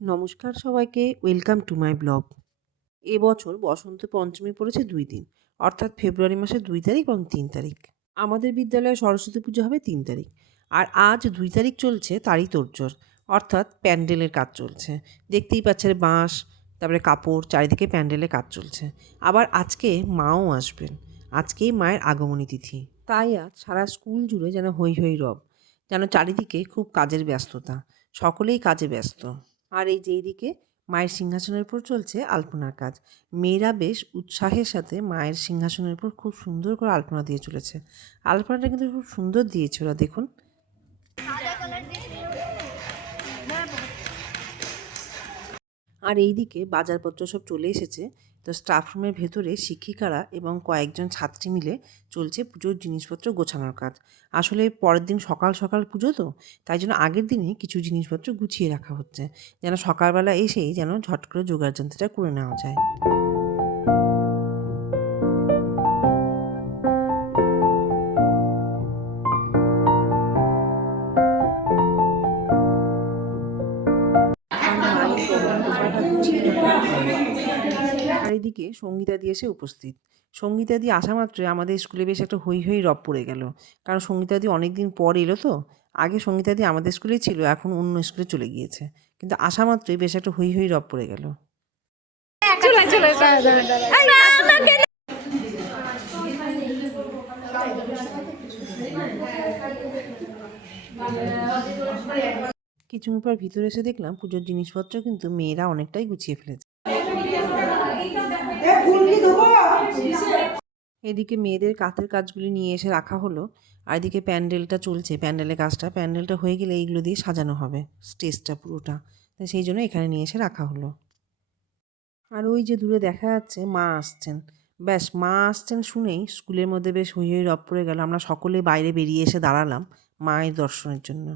নমস্কার সবাইকে, welcome to my blog. এবছর বসন্ত পঞ্চমী পড়েছে 2 দিন, অর্থাৎ ফেব্রুয়ারি মাসের 2 তারিখ এবং 3 তারিখ। আমাদের বিদ্যালয়ে সরস্বতী পুজো হবে 3 তারিখ, আর আজ 2 তারিখ চলছে তারই তোড়জোড়, অর্থাৎ প্যান্ডেলের কাজ চলছে। দেখতেই পাচ্ছেন বাঁশ, তারপরে কাপড়, চারিদিকে প্যান্ডেলের কাজ চলছে। আবার আজকে মাও আসবেন, আজকেই মায়ের আগমনী তিথি। তাই আজ সারা স্কুল জুড়ে যেন হৈ হৈ রব, যেন চারিদিকে খুব কাজের ব্যস্ততা, সকলেই কাজে ব্যস্ত। আর এই যে এইদিকে মায়ের সিংহাসনের উপর চলছে আলপনার কাজ। মেয়েরা বেশ উৎসাহের সাথে মায়ের সিংহাসনের উপর খুব সুন্দর করে আলপনা দিয়ে চলেছে। আলপনাটা কিন্তু খুব সুন্দর দিয়েছে ওরা, দেখুন। আর এইদিকে বাজারপত্র সব চলে এসেছে, তো স্টাফ রুমের ভেতরে শিক্ষিকারা এবং কয়েকজন ছাত্রী মিলে চলছে পুজোর জিনিসপত্র গোছানোর কাজ। আসলে পরের দিন সকাল সকাল পুজো, তো তাই জন্য আগের দিনই কিছু জিনিসপত্র গুছিয়ে রাখা হচ্ছে, যেন সকালবেলা এসেই যেন ঝট করে জোগাড়যন্ত্রটা করে নেওয়া যায়। আর এদিকে সঙ্গীতাদি এসে উপস্থিত। সঙ্গীতাদি আসা মাত্রই আমাদের স্কুলে বেশ একটা হৈ হৈ রব পড়ে গেল, কারণ সঙ্গীতাদি অনেক দিন পর এলো তো। আগে সঙ্গীতাদি আমাদের স্কুলেই ছিল, এখন অন্য স্কুলে চলে গিয়েছে, কিন্তু আসা মাত্রই বেশ একটা হৈ হৈ রব পড়ে গেল। কিছুক্ষণ পর ভিতরে এসে দেখলাম পুজোর জিনিসপত্র কিন্তু মেয়েরা অনেকটাই গুছিয়ে ফেলেছে। এদিকে মেয়েদের কাঁথের কাজগুলি নিয়ে এসে রাখা হলো, আর এদিকে প্যান্ডেলটা চলছে, প্যান্ডেলের কাজটা। প্যান্ডেলটা হয়ে গেলে এইগুলো দিয়ে সাজানো হবে স্টেজটা পুরোটা, তাই সেই জন্য এখানে নিয়ে এসে রাখা হলো। আর ওই যে দূরে দেখা যাচ্ছে মা আসছেন। ব্যাস, মা আসছেন শুনেই স্কুলের মধ্যে বেশ হৈ হৈ রব পড়ে গেল। আমরা সকলে বাইরে বেরিয়ে এসে দাঁড়ালাম মায়ের দর্শনের জন্য।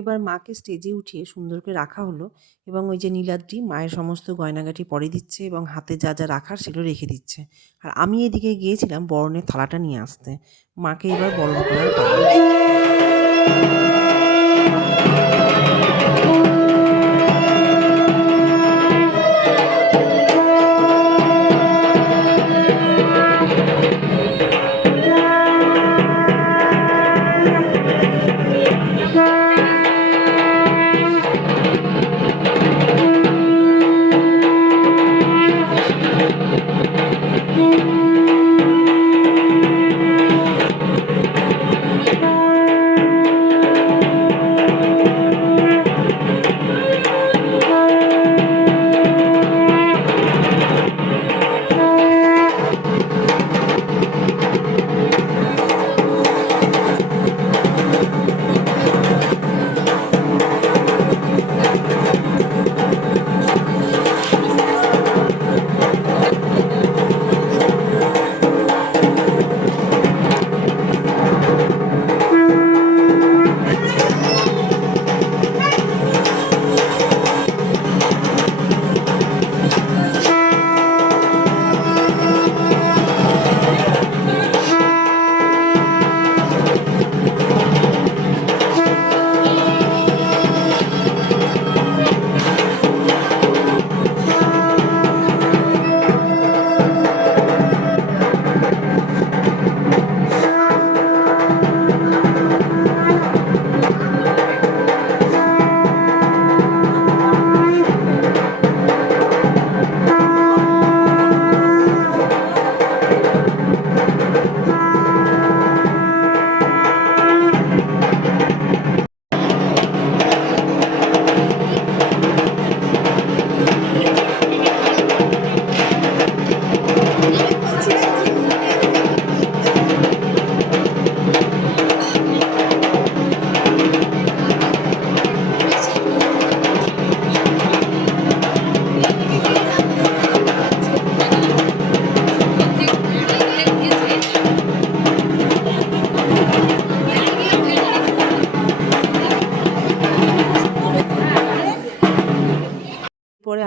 এবার মাকে স্টেজে উঠিয়ে সুন্দর করে রাখা হলো, এবং ওই যে নীলাদ্রি মায়ের সমস্ত গয়নাগাটি পরে দিচ্ছে এবং হাতে যা যা রাখার সেগুলো রেখে দিচ্ছে। আর আমি এদিকে গিয়েছিলাম বরণের থালাটা নিয়ে আসতে। মাকে এবার বরণ করার পালা।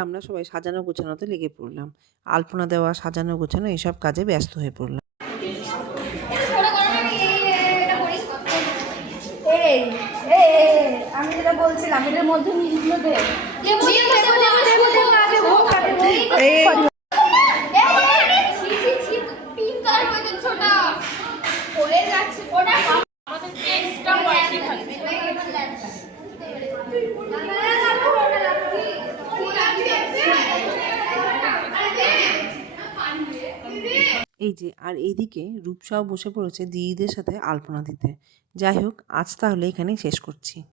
আমরা সবাই সাজানো গোছানোতে লেগে পড়লাম। আলপনা দেওয়া, সাজানো গোছানো এসব কাজে ব্যস্ত হয়ে পড়লাম। আমি যেটা বলছিলাম এটার মধ্যে মিশগুলো দে। এই যে আর এইদিকে রূপসাও বসে পড়েছে দিদিদের সাথে আলপনা দিতে। যাই হোক, আজ তাহলে এখানেই শেষ করছি।